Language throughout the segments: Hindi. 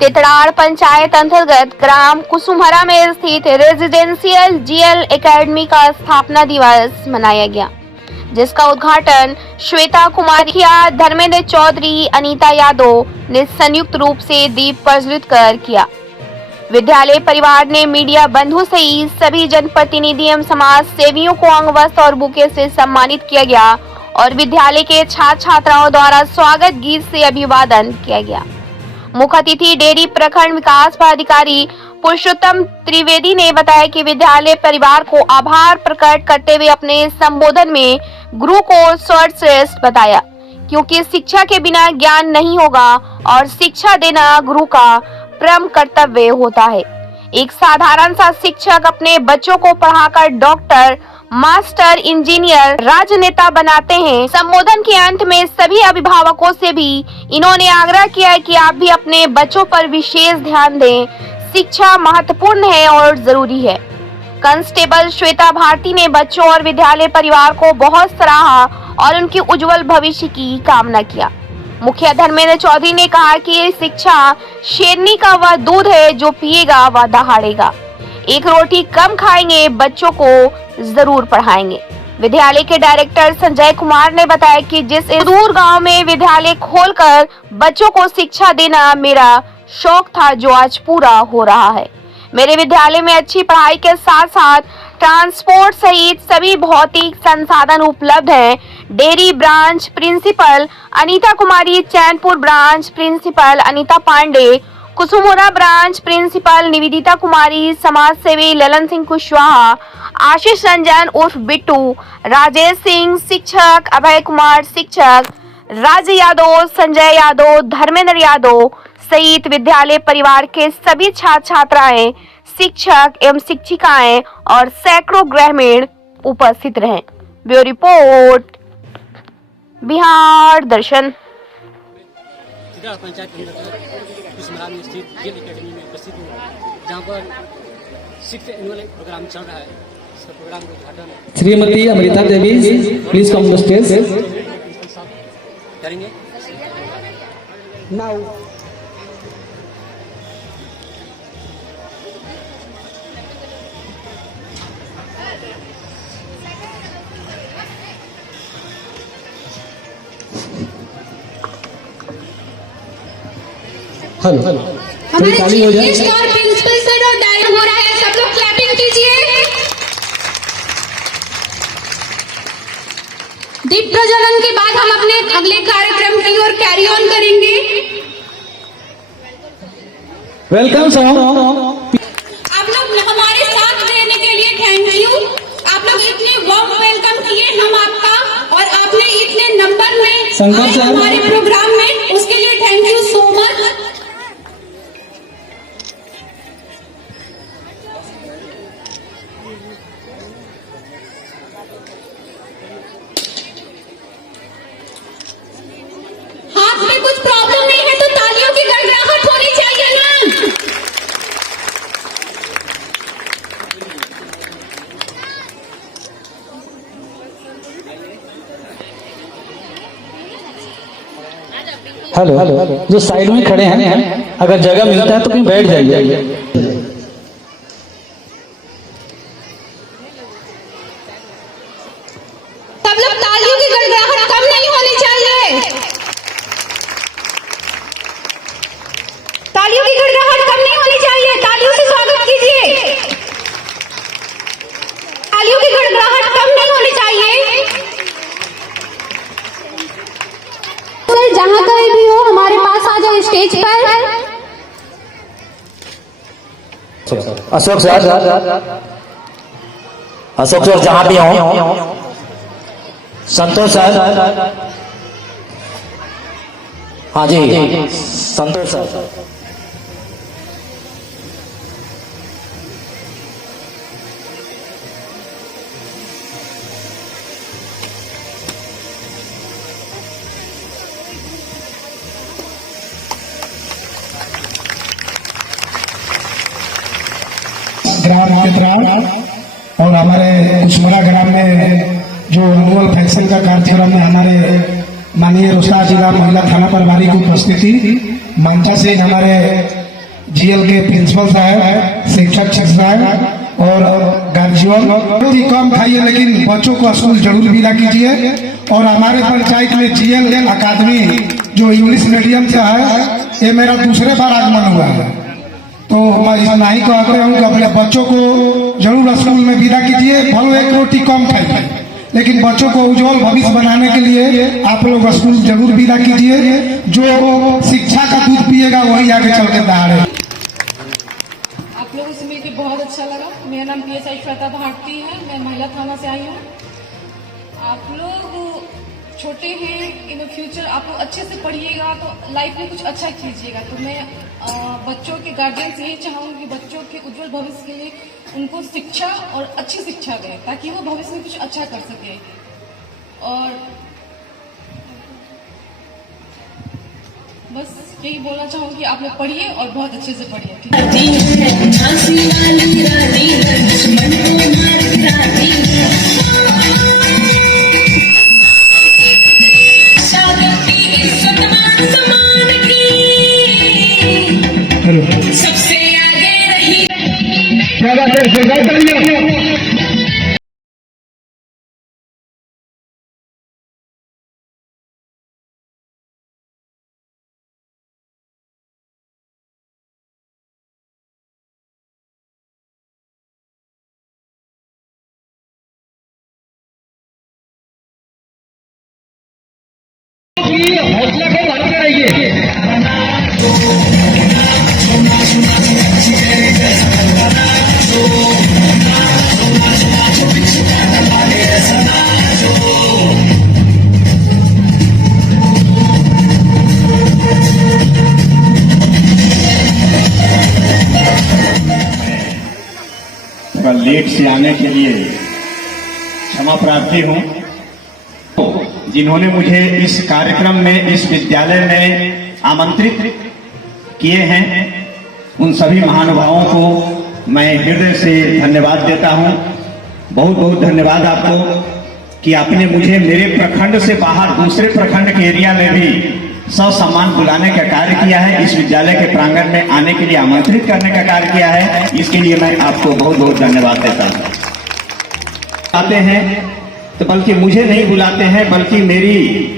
तितड़ाड़ पंचायत अंतर्गत ग्राम कुसुमहरा में स्थित रेजिडेंशियल जीएल एकेडमी का स्थापना दिवस मनाया गया, जिसका उद्घाटन श्वेता कुमारी, धर्मेंद्र चौधरी, अनीता यादव ने संयुक्त रूप से दीप प्रज्वलित कर किया। विद्यालय परिवार ने मीडिया बंधु सहित सभी जनप्रतिनिधि एवं समाज सेवियों को अंग वस्त्र और बुके से सम्मानित किया गया और विद्यालय के छात्र छात्राओं द्वारा स्वागत गीत से अभिवादन किया गया। मुख्य अतिथि डेयरी प्रखंड विकास पदाधिकारी पुरुषोत्तम त्रिवेदी ने बताया कि विद्यालय परिवार को आभार प्रकट करते हुए अपने संबोधन में गुरु को सर्वश्रेष्ठ बताया, क्योंकि शिक्षा के बिना ज्ञान नहीं होगा और शिक्षा देना गुरु का परम कर्तव्य होता है। एक साधारण सा शिक्षक अपने बच्चों को पढ़ाकर डॉक्टर, मास्टर, इंजीनियर, राजनेता बनाते हैं। संबोधन के अंत में सभी अभिभावकों से भी इन्होंने आग्रह किया है कि आप भी अपने बच्चों पर विशेष ध्यान दें। शिक्षा महत्वपूर्ण है और जरूरी है। कांस्टेबल श्वेता भारती ने बच्चों और विद्यालय परिवार को बहुत सराहा और उनके उज्जवल भविष्य की कामना किया। मुखिया धर्मेंद्र चौधरी ने कहा कि शिक्षा शेरनी का वह दूध है जो पिएगा वह दहाड़ेगा। एक रोटी कम खाएंगे, बच्चों को जरूर पढ़ाएंगे। विद्यालय के डायरेक्टर संजय कुमार ने बताया कि जिस दूर गांव में विद्यालय खोलकर बच्चों को शिक्षा देना मेरा शौक था, जो आज पूरा हो रहा है। मेरे विद्यालय में अच्छी पढ़ाई के साथ साथ ट्रांसपोर्ट सहित सभी भौतिक संसाधन उपलब्ध हैं। Dairy branch principal Anita Kumari, Chainpur branch principal Anita Pandey, Kusumhara branch principal Nivedita Kumari, समाज सेवी ललन सिंह कुशवाहा, आशीष रंजन उर्फ बिट्टू, राजेश सिंह शिक्षक, अभय कुमार शिक्षक, राज यादव, संजय यादव, धर्मेंद्र यादव सहित विद्यालय परिवार के सभी छात्र छात्राएं, शिक्षक एवं शिक्षिकाएं और सैकड़ों ग्रामीण उपस्थित रहे। ब्यूरो रिपोर्ट, बिहार दर्शन। पंचायत के अंतर्गत कुसुमहरा में स्थित जीएल एकेडमी में उपस्थित हूँ, जहाँ पर 6th एनुअल प्रोग्राम चल रहा है। इसका प्रोग्राम का उद्घाटन Shrimati Amrita Devi, please come two stage करेंगे। नाउ हेलो, हमारे ताली हो जाए। और प्रिंसिपल सर और डायन हो रहा है, सब लोग क्लैपिंग कीजिए। दीप प्रज्वलन के बाद हम अपने अगले कार्यक्रम की ओर कैरी ऑन करेंगे। Welcome song. आप लोग हमारे साथ रहने के लिए थैंक यू। आप लोग इतने वार्म वेलकम किए हम आपका, और आपने इतने नंबर में आए हमारे प्रोग्राम में, उसके लिए थैंक यू सो मच। हाथ में कुछ प्रॉब्लम नहीं है तो तालियों की गड़गड़ाहट होनी चाहिए ना। हेलो, जो साइड में खड़े हैं, अगर जगह मिलता है तो कहीं बैठ जाइए। सब लोग तालियों की गड़गड़ाहट कम नहीं होनी चाहिए। तालियों की गड़गड़ाहट कम नहीं होनी चाहिए। तालियों से स्वागत कीजिए। तालियों की गड़गड़ाहट कम नहीं होनी चाहिए। तो जहां कहीं भी हो हमारे पास आ जाओ स्टेज पर। अशोक सर जहां भी हो, संतोष सर, हाँ जी संतोष सर, ग्राम और हमारे कुसुमहरा ग्राम में जो एनुअल फंक्शन का कार्यक्रम में हमारे माननीय रोहतास जिला महिला थाना प्रभारी की उपस्थिति, मानसा से हमारे जीएल के प्रिंसिपल साहब, शिक्षक साहब और गार्जियन बहुत ही कम खाइए, लेकिन बच्चों को स्कूल जरूर विदा कीजिए। और हमारे पंचायत में जीएल अकादमी जो इंग्लिश मीडियम से है, ये मेरा दूसरे बार आगमन हुआ है, तो मैं इतना ही कहते हूँ कि अपने बच्चों को जरूर स्कूल में विदा कीजिए। भले एक रोटी कम खाइए, लेकिन बच्चों को उज्जवल भविष्य बनाने के लिए आप लोग स्कूल जरूर विदा कीजिए। जो शिक्षा का दूध पिएगा वही आगे चल के दहाड़े। आप लोगों से मिलकर बहुत अच्छा लगा। मेरा नाम PSI श्वेता भारती है, मैं महिला थाना से आई हूँ। आप लोग छोटे हैं, इन फ्यूचर आप लोग अच्छे से पढ़िएगा तो लाइफ में कुछ अच्छा कीजिएगा। तो मैं बच्चों के गार्जियन से यही चाहूँगी कि बच्चों के उज्जवल भविष्य के लिए उनको शिक्षा और अच्छी शिक्षा दें, ताकि वो भविष्य में कुछ अच्छा कर सके। और बस यही बोलना चाहूँगी, आप लोग पढ़िए और बहुत अच्छे से पढ़िए। सबसे आगे रही। हौसला को बढ़ाते रहिए। थोड़ा लेट से आने के लिए क्षमा प्रार्थी हूँ। जिन्होंने मुझे इस कार्यक्रम में, इस विद्यालय में आमंत्रित किए हैं, उन सभी महानुभावों को मैं हृदय से धन्यवाद देता हूं। बहुत बहुत धन्यवाद आपको कि आपने मुझे मेरे प्रखंड से बाहर दूसरे प्रखंड के एरिया में भी ससम्मान बुलाने का कार्य किया है, इस विद्यालय के प्रांगण में आने के लिए आमंत्रित करने का कार्य किया है। इसके लिए मैं आपको बहुत बहुत धन्यवाद देता हूँ। आते हैं तो बल्कि मुझे नहीं बुलाते हैं, बल्कि मेरी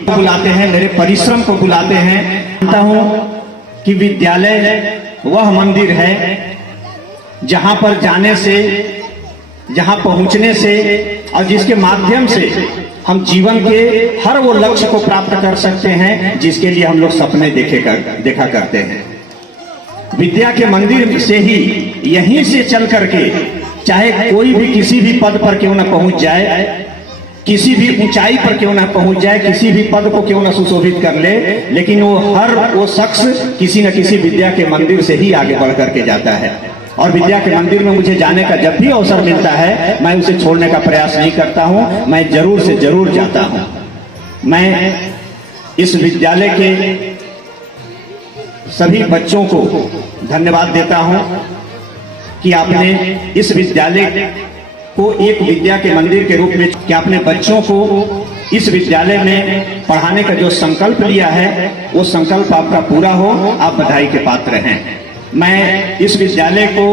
बुलाते हैं, मेरे परिश्रम को बुलाते हैं। जानता हूं कि विद्यालय वह मंदिर है जहां पर जाने से, जहां पहुंचने से और जिसके माध्यम से हम जीवन के हर वो लक्ष्य को प्राप्त कर सकते हैं जिसके लिए हम लोग सपने देखा करते हैं। विद्या के मंदिर से ही, यहीं से चल करके चाहे कोई भी किसी भी पद पर क्यों न पहुंच जाए, किसी भी ऊंचाई पर क्यों ना पहुंच जाए, किसी भी पद को क्यों ना सुशोभित कर ले, लेकिन वो शख्स किसी न किसी विद्या के मंदिर से ही आगे बढ़ करके जाता है। और विद्या के मंदिर में मुझे जाने का जब भी अवसर मिलता है, मैं उसे छोड़ने का प्रयास नहीं करता हूं, मैं जरूर से जरूर जाता हूं। मैं इस विद्यालय के सभी बच्चों को धन्यवाद देता हूं कि आपने इस विद्यालय को एक विद्या के मंदिर के रूप में, कि आपने बच्चों को इस विद्यालय में पढ़ाने का जो संकल्प लिया है, वो संकल्प आपका पूरा हो। आप बधाई के पात्र हैं। मैं इस विद्यालय को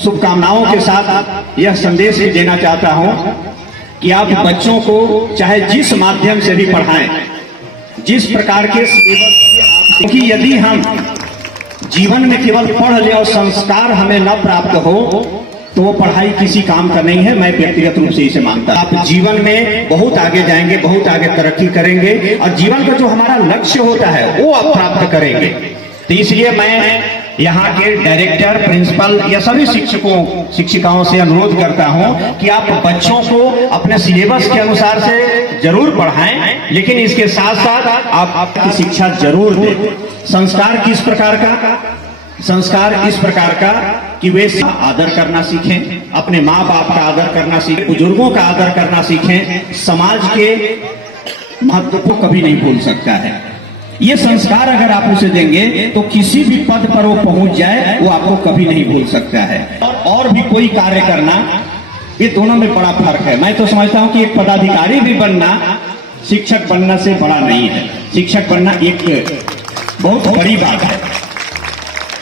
शुभकामनाओं के साथ यह संदेश भी देना चाहता हूं कि आप बच्चों को चाहे जिस माध्यम से भी पढ़ाएं, जिस प्रकार के सिलेबस, क्योंकि यदि हम जीवन में केवल पढ़ ले और संस्कार हमें न प्राप्त हो तो वो पढ़ाई किसी काम का नहीं है। मैं व्यक्तिगत रूप से इसे मानता हूं। आप जीवन में बहुत आगे जाएंगे, बहुत आगे तरक्की करेंगे और जीवन का जो हमारा लक्ष्य होता है वो आप प्राप्त करेंगे। तो इसलिए मैं यहाँ के डायरेक्टर, प्रिंसिपल या सभी शिक्षकों शिक्षिकाओं से अनुरोध करता हूं कि आप बच्चों को अपने सिलेबस के अनुसार से जरूर पढ़ाएं, लेकिन इसके साथ साथ आप आपकी शिक्षा जरूर दें। संस्कार किस प्रकार का? संस्कार इस प्रकार का कि वे आदर करना सीखें, अपने माँ बाप का आदर करना सीखें, बुजुर्गों का आदर करना सीखें। समाज के महत्व को कभी नहीं भूल सकता है। ये संस्कार अगर आप उसे देंगे तो किसी भी पद पर वो पहुंच जाए, वो आपको कभी नहीं भूल सकता है। और भी कोई कार्य करना, ये दोनों में बड़ा फर्क है। मैं तो समझता हूं कि एक पदाधिकारी भी बनना शिक्षक बनना से बड़ा नहीं है। शिक्षक बनना एक बहुत बड़ी बात है।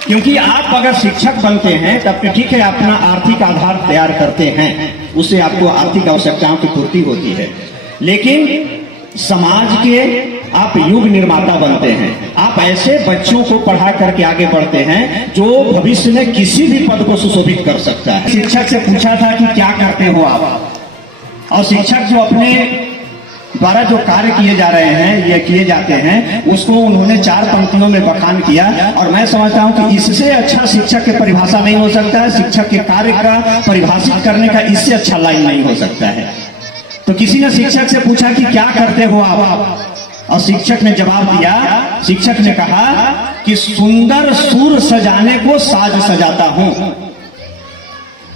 क्योंकि आप अगर शिक्षक बनते हैं तब तो ठीक है, अपना आर्थिक आधार तैयार करते हैं, उससे आपको आर्थिक आवश्यकताओं की पूर्ति होती है, लेकिन समाज के आप युग निर्माता बनते हैं। आप ऐसे बच्चों को पढ़ा करके आगे बढ़ते हैं जो भविष्य में किसी भी पद को सुशोभित कर सकता है। शिक्षक से पूछा था कि क्या करते हो आप, और शिक्षक जो अपने द्वारा जो कार्य किए जा रहे हैं या किए जाते हैं उसको उन्होंने 4 पंक्तियों में बखान किया, और मैं समझता हूं कि इससे अच्छा शिक्षक की परिभाषा नहीं हो सकता है। शिक्षक के कार्य का परिभाषित करने का इससे अच्छा लाइन नहीं हो सकता है। तो किसी ने शिक्षक से पूछा कि क्या करते हो आप, और शिक्षक ने जवाब दिया, शिक्षक ने कहा कि सुंदर सुर सजाने को साज सजाता हूं,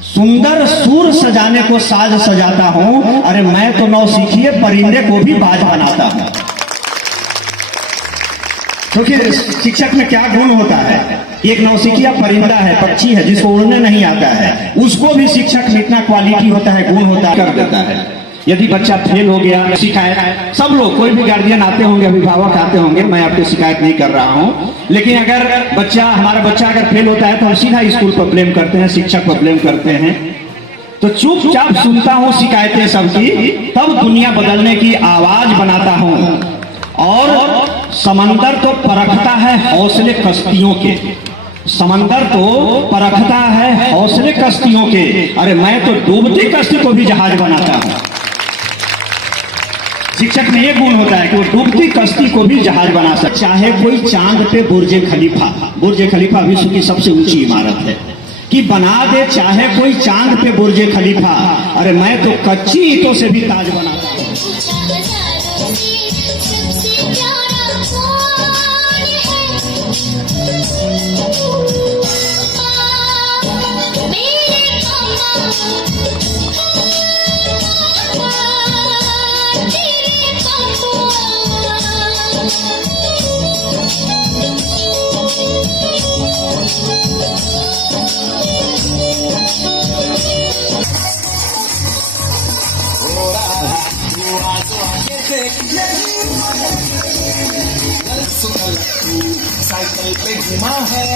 सुंदर सुर सजाने को साज सजाता हूं, अरे मैं तो नौसिखिए परिंदे को भी बाज बनाता हूं। तो फिर शिक्षक में क्या गुण होता है? एक नौसिखिया परिंदा है, पक्षी है, जिसको उड़ने नहीं आता है, उसको भी शिक्षक में इतना क्वालिटी होता है, गुण होता है, कर देता है। यदि बच्चा फेल हो गया, शिकायत सब लोग, कोई भी गार्जियन आते होंगे, अभिभावक आते होंगे, मैं आपको शिकायत नहीं कर रहा हूं, लेकिन अगर हमारा बच्चा अगर फेल होता है तो हम सीधा स्कूल पर ब्लेम करते हैं, शिक्षक पर ब्लेम करते हैं। तो चुपचाप सुनता हूं शिकायतें सबकी, तब दुनिया बदलने की आवाज बनाता हूं। और समंदर तो परखता है हौसले कश्तियों के, समंदर तो परखता है हौसले कश्तियों के, अरे मैं तो डूबती कश्ती को भी जहाज बनाता हूं। शिक्षक में यह गुण होता है कि वो डूबती कश्ती को भी जहाज बना सकता। चाहे कोई चांद पे बुर्ज खलीफा विश्व की सबसे ऊंची इमारत है, कि बना दे चाहे कोई चांद पे बुर्ज खलीफा, अरे मैं तो कच्ची ईंटों से भी ताज बनाता हूं।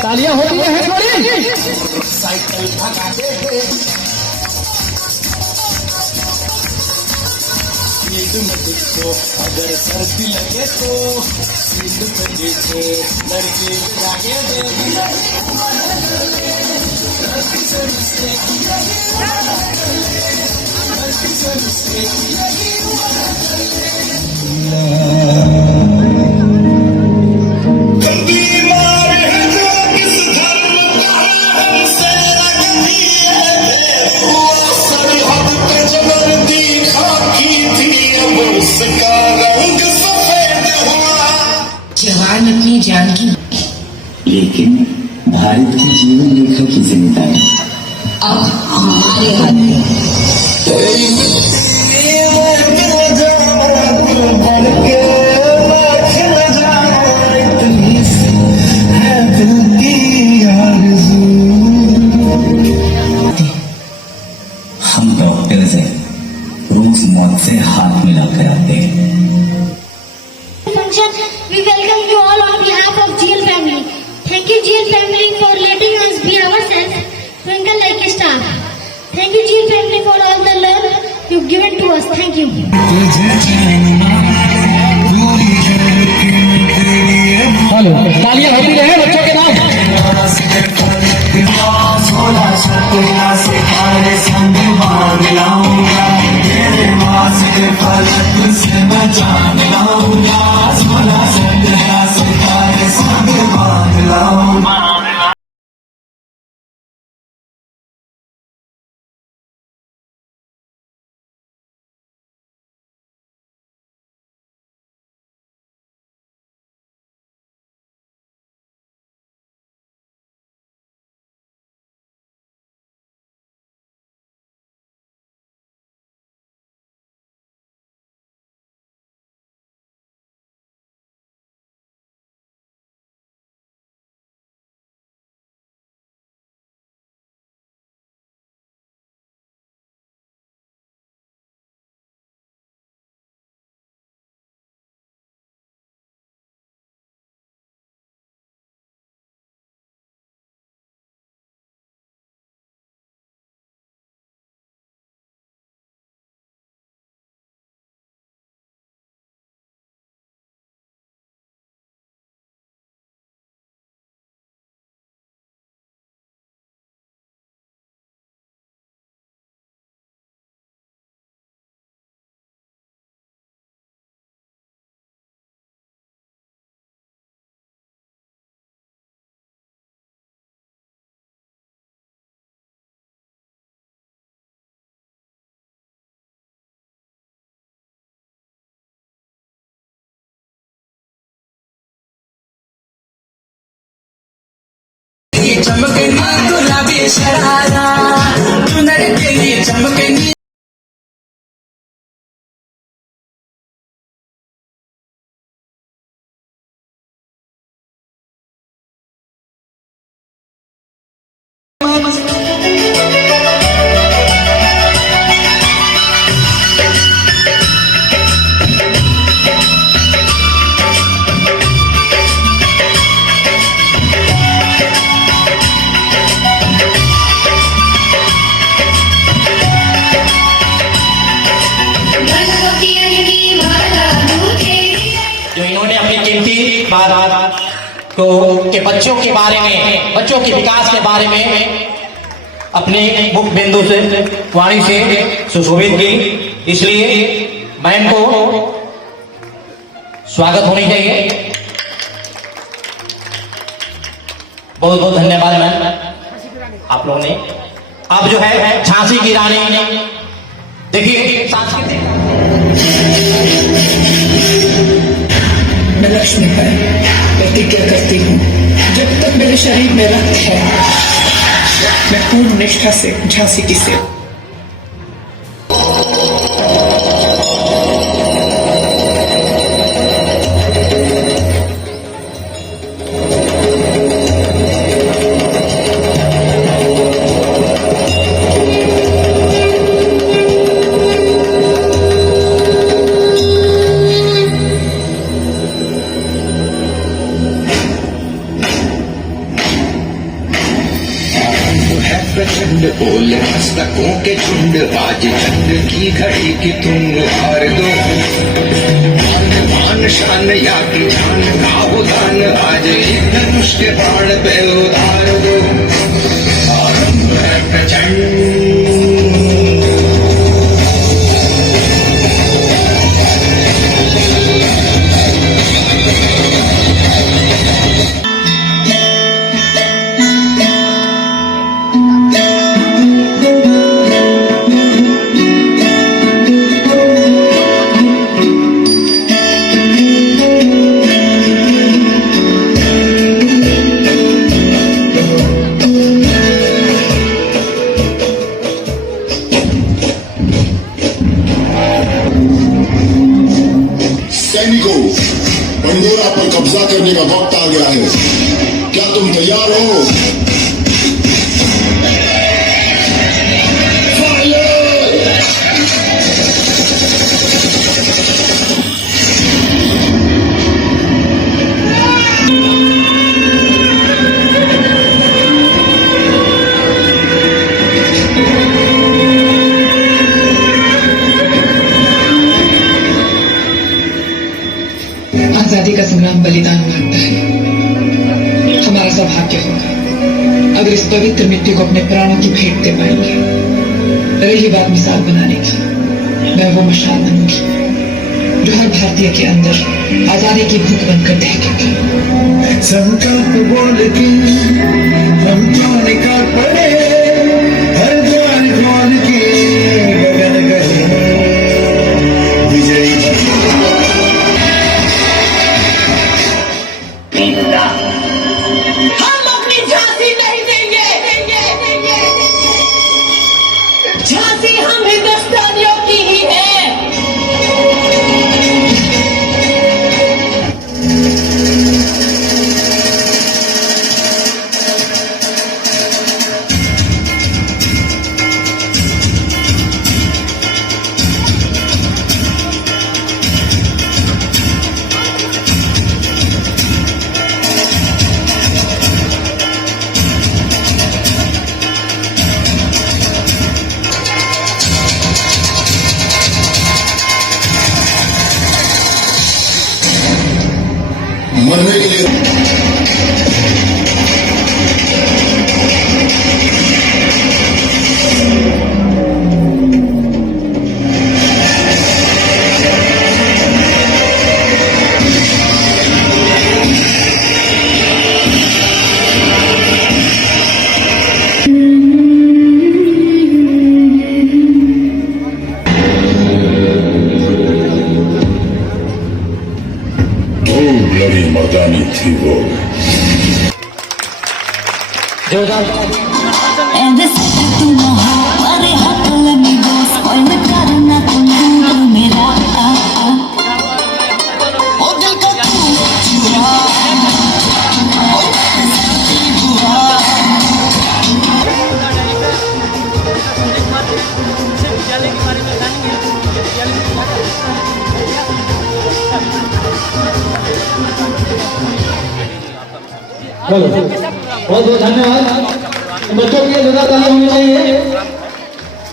तालियां होती हैं थोड़ी। साइकिल भगाते थे, फील्ड में तुझको अगर सर्दी लगे तो फील्ड पे देखो लड़के जागे जवान अपनी जान की, लेकिन भारत की जीवन रेखा की जिम्मेदारी अब हमारे हाथ में। हम डॉक्टर्स हैं, रोज मौत से हाथ मिलाकर आते हैं। We welcome you all on behalf of GL family. Thank you GL family for letting us be ourselves, twinkle like a star. Thank you GL family for all the love you've given to us. Thank you. Hello, तालियां होती रहे बच्चों के नाम। जान लाऊंगा चमकनी गुलाबी शरारा, चुनर तेरी चमकनी। जो इन्होंने अपनी कीमती बात को के बच्चों के बारे में, बच्चों के विकास के बारे में अपने मुख बिंदु से, वाणी से सुशोभित की, इसलिए मैम को स्वागत होनी चाहिए। बहुत बहुत धन्यवाद मैम आप लोगों ने। अब जो है झांसी की रानी, देखिए सांस्कृतिक। मैं लक्ष्मी पर प्रतिज्ञा करती हूँ, जब तक मेरे शरीर में रक्त है, मैं पूर्ण निष्ठा से झांसी की सेवा। प्रचंड बोले मस्तकों के झुंड, आज चंद की घड़ी की तुम हार दो। मान शान या की जान का उदान, आज एक धनुष के बाण पे उतार दो। आरंभ है प्रचंड। सैनिकों, बंडोरा पर कब्जा करने का वक्त आ गया है। क्या तुम तैयार हो? आजादी का संग्राम बलिदान मांगता है। हमारा सौभाग्य होगा अगर इस पवित्र मिट्टी को अपने प्राणों की भेंट दे पाएंगे। रही बात मिसाल बनाने की, मैं वो मशाल बनूंगी जो हर भारतीय के अंदर आजादी की भूख बनकर दहकेगी। संकल्प बोल के हम क्यों निकल पड़े, हर द्वार खोल के गगन गए विजयी। हम अपनी झांसी नहीं देंगे। झांसी हम हिंदुस्तानियों की ही है। चलो बहुत बहुत धन्यवाद। बच्चों की जोरदार ताली होनी चाहिए।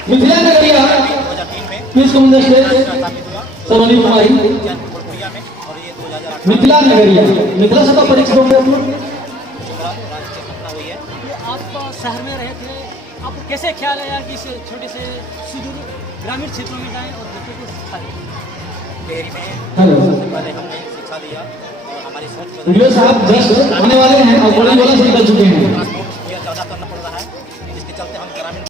मिथिला नगरिया प्लीज कम द स्टेज। सलोनी कुमारी मिथिला नगरिया, मिथिला से तो परिचित होंगे आप लोग। आप शहर में रहे थे, आपको कैसे ख्याल आया कि इस छोटे से सुदूर ग्रामीण क्षेत्रों में जाएं और बच्चों को शिक्षा दें? हेलो पहले हमने शिक्षा दिया और हमारी सोच वीडियो साहब जस्ट आने वाले हैं और बोलने वाला शुरू कर चुके हैं। ज्यादा करना पड़ रहा है, जिसके चलते हम ग्रामीण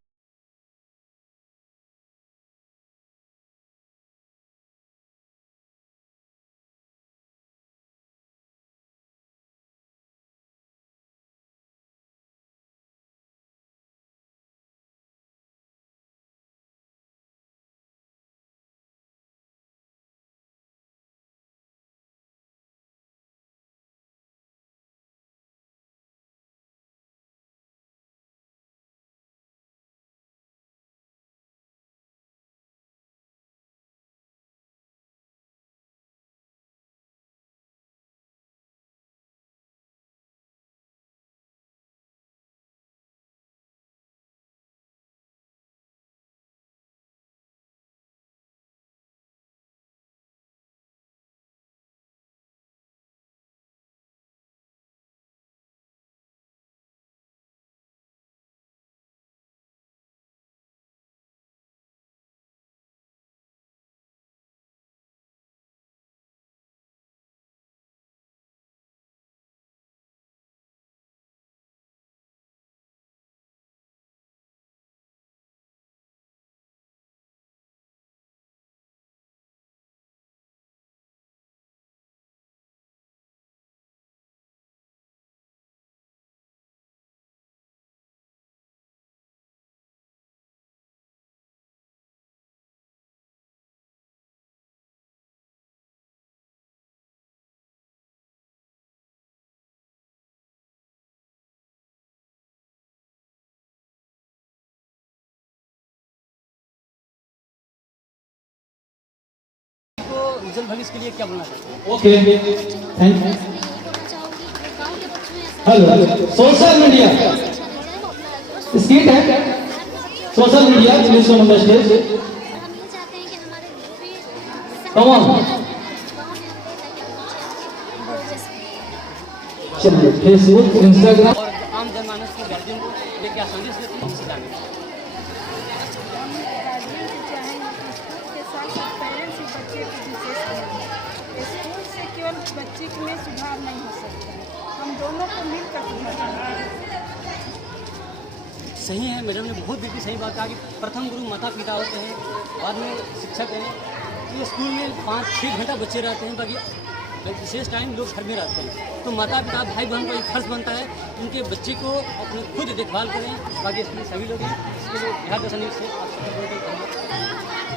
को उज्जवल भविष्य के लिए क्या बोलना चाहते हैं? Okay thank you. Hello social media skit है, social media please come on the stage. Come on चलिए फेसबुक इंस्टाग्राम और आम जनमानस के गार्जियन को ये क्या संदेश देते हैं, जाने स्कूल से केवल बच्चे में सुधार नहीं हो सकता है, हम दोनों को मिलकर सुधार। सही है, मैडम ने बहुत बिल्कुल सही बात कहा कि प्रथम गुरु माता पिता होते हैं, बाद में शिक्षक हैं। ये स्कूल में 5-6 घंटा बच्चे रहते हैं, बाकी विशेष टाइम लोग घर में रहते हैं। तो माता पिता भाई बहन का एक फर्ज बनता है उनके बच्चे को अपने खुद देखभाल करें। बाकी इसमें सभी लोग हैं, इसके लिए बिहार दर्शन न्यूज़ से आप सबको बहुत बहुत धन्यवाद।